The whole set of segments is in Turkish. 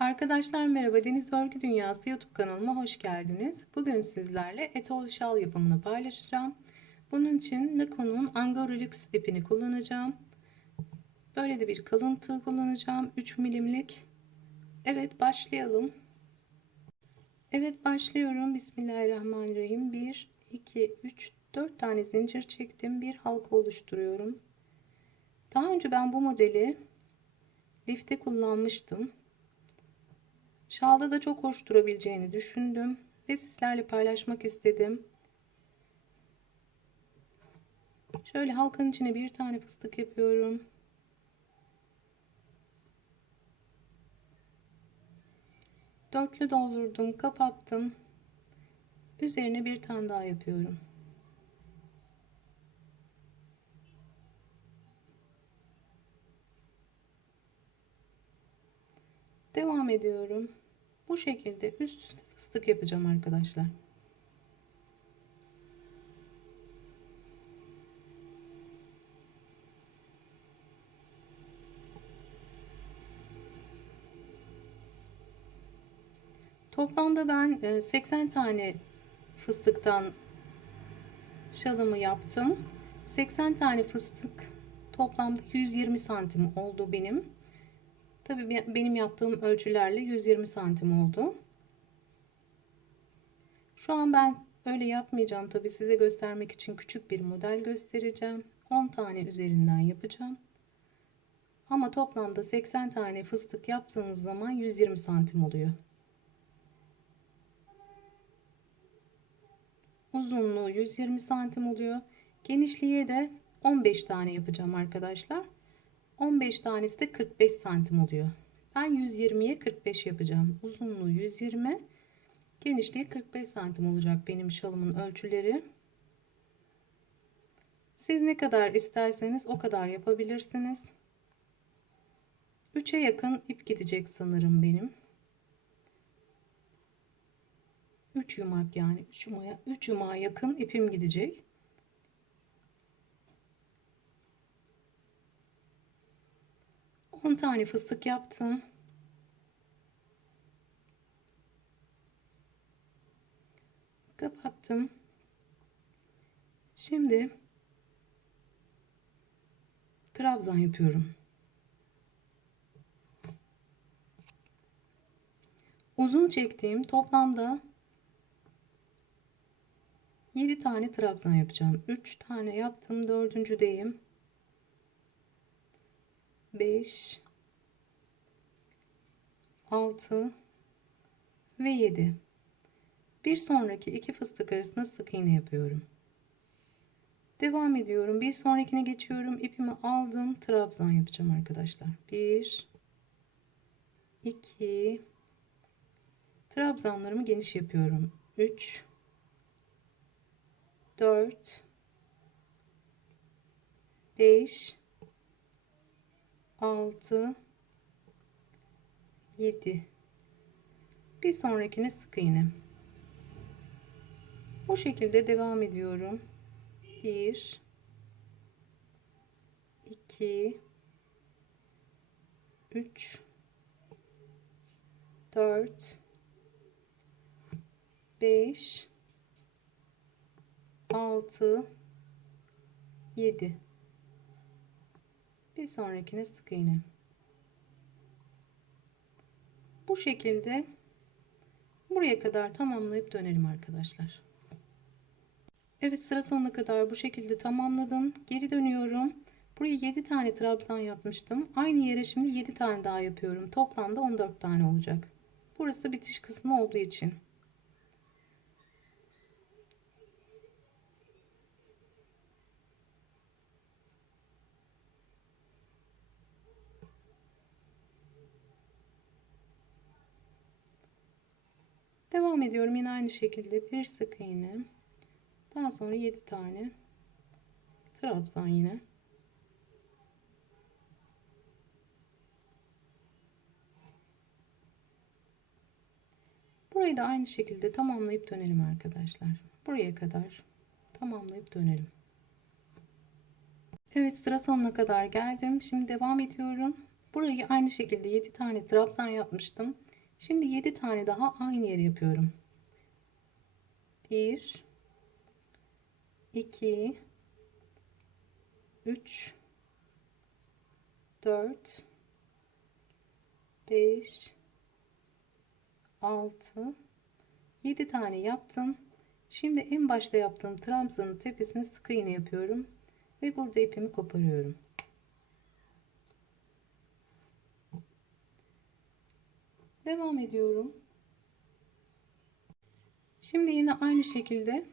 Arkadaşlar merhaba Deniz Örgü Dünyası YouTube kanalıma hoş geldiniz. Bugün sizlerle etol şal yapımını paylaşacağım. Bunun için Nikon'un Angora Lux ipini kullanacağım. Böyle de bir kalın tığ kullanacağım. 3 milimlik. Evet başlayalım. Evet başlıyorum. Bismillahirrahmanirrahim. 1, 2, 3, 4 tane zincir çektim. Bir halka oluşturuyorum. Daha önce ben bu modeli lifte kullanmıştım. Şalda da çok hoş durabileceğini düşündüm ve sizlerle paylaşmak istedim. Şöyle halkanın içine bir tane fıstık yapıyorum. Dörtlü doldurdum, kapattım. Üzerine bir tane daha yapıyorum. Devam ediyorum. Bu şekilde üst üste fıstık yapacağım arkadaşlar. Toplamda ben 80 e, tane fıstıktan şalımı yaptım. 80 tane fıstık toplamda 120 santim oldu benim. Tabii benim yaptığım ölçülerle 120 santim oldu. Şu an ben öyle yapmayacağım. Tabii size göstermek için küçük bir model göstereceğim. 10 tane üzerinden yapacağım. Ama toplamda 80 tane fıstık yaptığınız zaman 120 santim oluyor. Uzunluğu 120 santim oluyor. Genişliğe de 15 tane yapacağım arkadaşlar. 15 tanesi de 45 santim oluyor. Ben 120'ye 45 yapacağım. Uzunluğu 120, genişliği 45 santim olacak benim şalımın ölçüleri. Siz ne kadar isterseniz o kadar yapabilirsiniz. 3'e yakın ip gidecek sanırım benim. 3 yumak yani 3 yumaya 3 yumağa yakın ipim gidecek. 10 tane fıstık yaptım. Kapattım. Şimdi trabzan yapıyorum. Uzun çektiğim toplamda 7 tane trabzan yapacağım. 3 tane yaptım. Dördüncüdeyim. 5 6 ve 7 bir sonraki iki fıstık arasında sık iğne yapıyorum. Devam ediyorum. Bir sonrakine geçiyorum. İpimi aldım. Trabzan yapacağım arkadaşlar. 1 2 trabzanlarımı geniş yapıyorum. 3 4 5 6 7 bir sonrakine sık iğne bu şekilde devam ediyorum. 1 2 3 4 5 6 7 bir sonrakine sık iğne. Bu şekilde buraya kadar tamamlayıp dönelim arkadaşlar. Evet sıra sonuna kadar bu şekilde tamamladım. Geri dönüyorum. Buraya 7 tane trabzan yapmıştım. Aynı yere şimdi 7 tane daha yapıyorum. Toplamda 14 tane olacak. Burası bitiş kısmı olduğu için Devam ediyorum yine aynı şekilde bir sık iğne. Daha sonra 7 tane trabzan yine. Burayı da aynı şekilde tamamlayıp dönelim arkadaşlar. Buraya kadar tamamlayıp dönelim. Evet sıra sonuna kadar geldim. Şimdi devam ediyorum. Burayı aynı şekilde 7 tane trabzan yapmıştım. Şimdi 7 tane daha aynı yere yapıyorum. 1 2 3 4 5 6 7 tane yaptım. Şimdi en başta yaptığım trabzanın tepesine sık iğne yapıyorum ve burada ipimi koparıyorum. Devam ediyorum. Şimdi yine aynı şekilde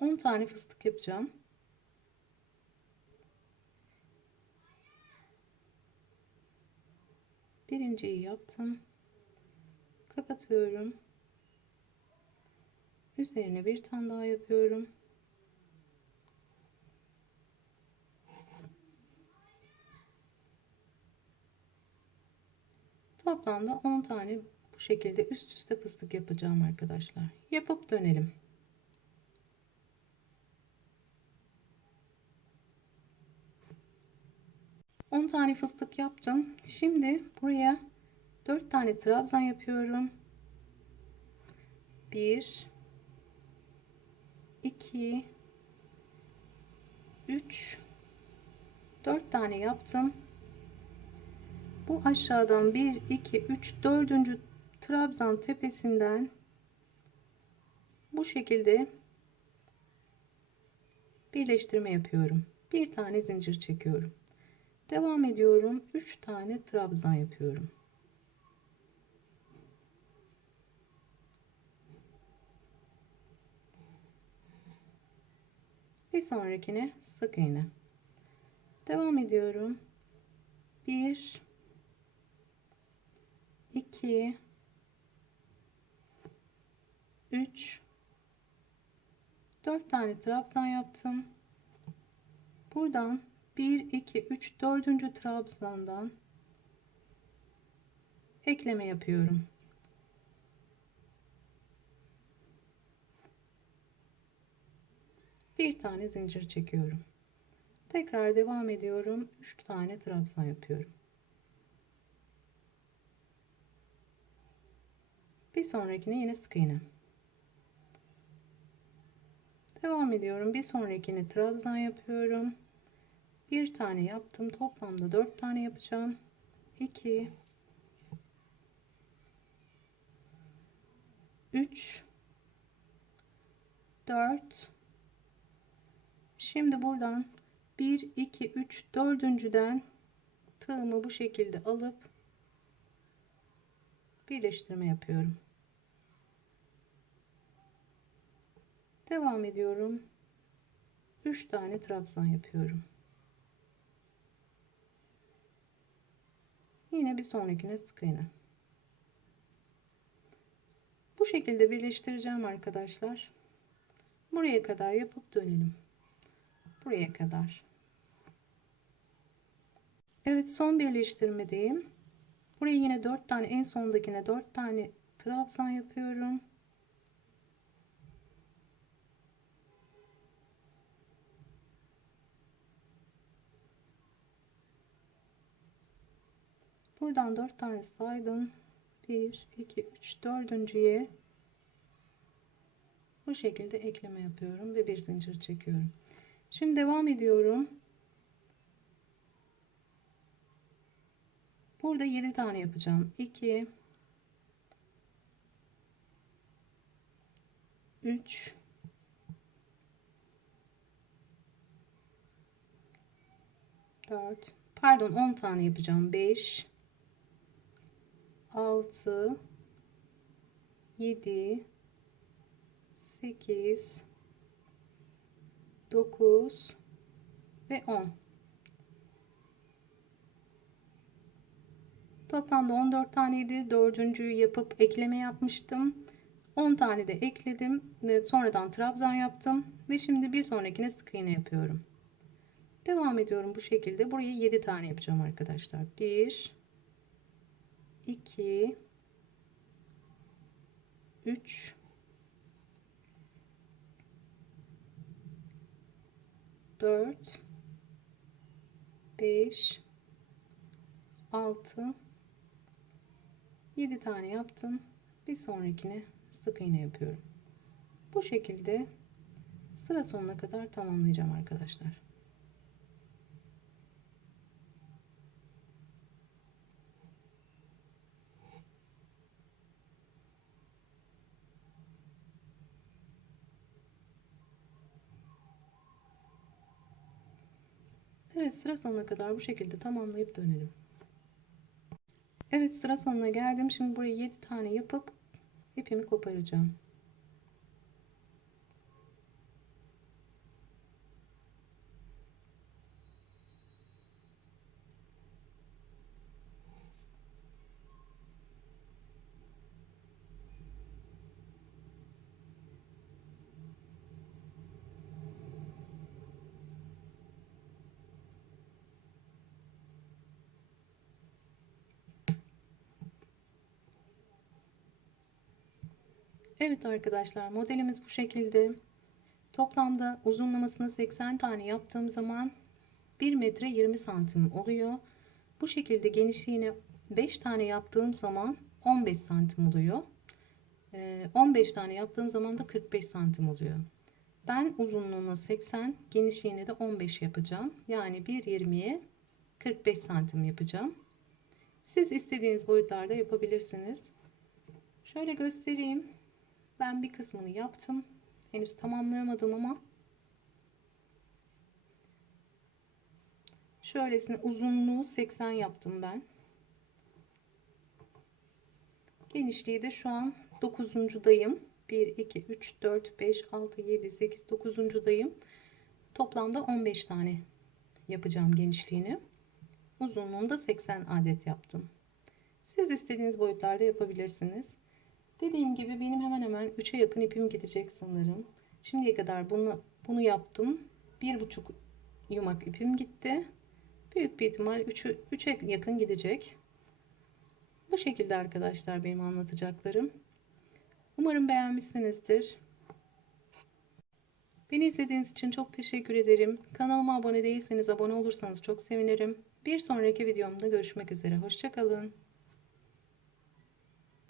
10 tane fıstık yapacağım. Birinciyi yaptım. Kapatıyorum. Üzerine bir tane daha yapıyorum. Toplamda 10 tane bu şekilde üst üste fıstık yapacağım arkadaşlar. Yapıp dönelim. On tane fıstık yaptım. Şimdi buraya 4 tane trabzan yapıyorum. 1 2 3 4 tane yaptım. Bu aşağıdan 1 2 3 4. trabzan tepesinden bu şekilde birleştirme yapıyorum. Bir tane zincir çekiyorum. Devam ediyorum. 3 tane trabzan yapıyorum. Bir sonrakine sık iğne. Devam ediyorum. 1 2 3 4 tane trabzan yaptım. Buradan 1 2 3 4. trabzandan ekleme yapıyorum. Bir tane zincir çekiyorum. Tekrar devam ediyorum. 3 tane trabzan yapıyorum. Bir sonrakine yine sık iğne. Devam ediyorum. Bir sonrakine trabzan yapıyorum. Bir tane yaptım. Toplamda 4 tane yapacağım. 2 3 4 Şimdi buradan 1 2 3 dördüncüden tığımı bu şekilde alıp birleştirme yapıyorum. Devam ediyorum. 3 tane trabzan yapıyorum. Yine bir sonrakine sık iğne. Bu şekilde birleştireceğim arkadaşlar. Buraya kadar yapıp dönelim. Buraya kadar. Evet son birleştirmedeyim. Buraya yine 4 tane en sondakine 4 tane trabzan yapıyorum. Buradan 4 tane saydım. 1, 2, 3, dördüncüye bu şekilde ekleme yapıyorum ve bir zincir çekiyorum. Şimdi devam ediyorum. Burada 7 tane yapacağım. 2 3 4 pardon 10 tane yapacağım. 5 6 7 8 9 ve 10 toplamda 14 taneydi. Dördüncüyü yapıp ekleme yapmıştım. 10 tane de ekledim ve sonradan trabzan yaptım ve şimdi bir sonrakine sık iğne yapıyorum. Devam ediyorum bu şekilde. Buraya 7 tane yapacağım arkadaşlar. 1 2 3 4 5 6 7 tane yaptım. Bir sonrakine sık iğne yapıyorum. Bu şekilde sıra sonuna kadar tamamlayacağım arkadaşlar. Evet sıra sonuna kadar bu şekilde tamamlayıp dönelim. Evet sıra sonuna geldim. Şimdi buraya 7 tane yapıp ipimi koparacağım. Evet arkadaşlar modelimiz bu şekilde. Toplamda uzunlamasını 80 tane yaptığım zaman 1 metre 20 santim oluyor. Bu şekilde genişliğine 5 tane yaptığım zaman 15 santim oluyor. 15 ee, tane yaptığım zaman da 45 santim oluyor. Ben uzunluğuna 80, genişliğine de 15 yapacağım. Yani 1.20'ye 45 santim yapacağım. Siz istediğiniz boyutlarda yapabilirsiniz. Şöyle göstereyim. Ben bir kısmını yaptım. Henüz tamamlayamadım ama şöylesine uzunluğu 80 yaptım ben. Genişliği de şu an 9. dayım. 1, 2, 3, 4, 5, 6, 7, 8, 9. dayım. Toplamda 15 tane yapacağım genişliğini. Uzunluğunu da 80 adet yaptım. Siz istediğiniz boyutlarda yapabilirsiniz. Dediğim gibi benim hemen hemen 3'e yakın ipim gidecek sanırım. Şimdiye kadar bunu, bunu yaptım. Bir buçuk yumak ipim gitti. Büyük bir ihtimal 3'e 3 yakın gidecek. Bu şekilde arkadaşlar benim anlatacaklarım. Umarım beğenmişsinizdir. Beni izlediğiniz için çok teşekkür ederim. Kanalıma abone değilseniz abone olursanız çok sevinirim. Bir sonraki videomda görüşmek üzere. Hoşçakalın.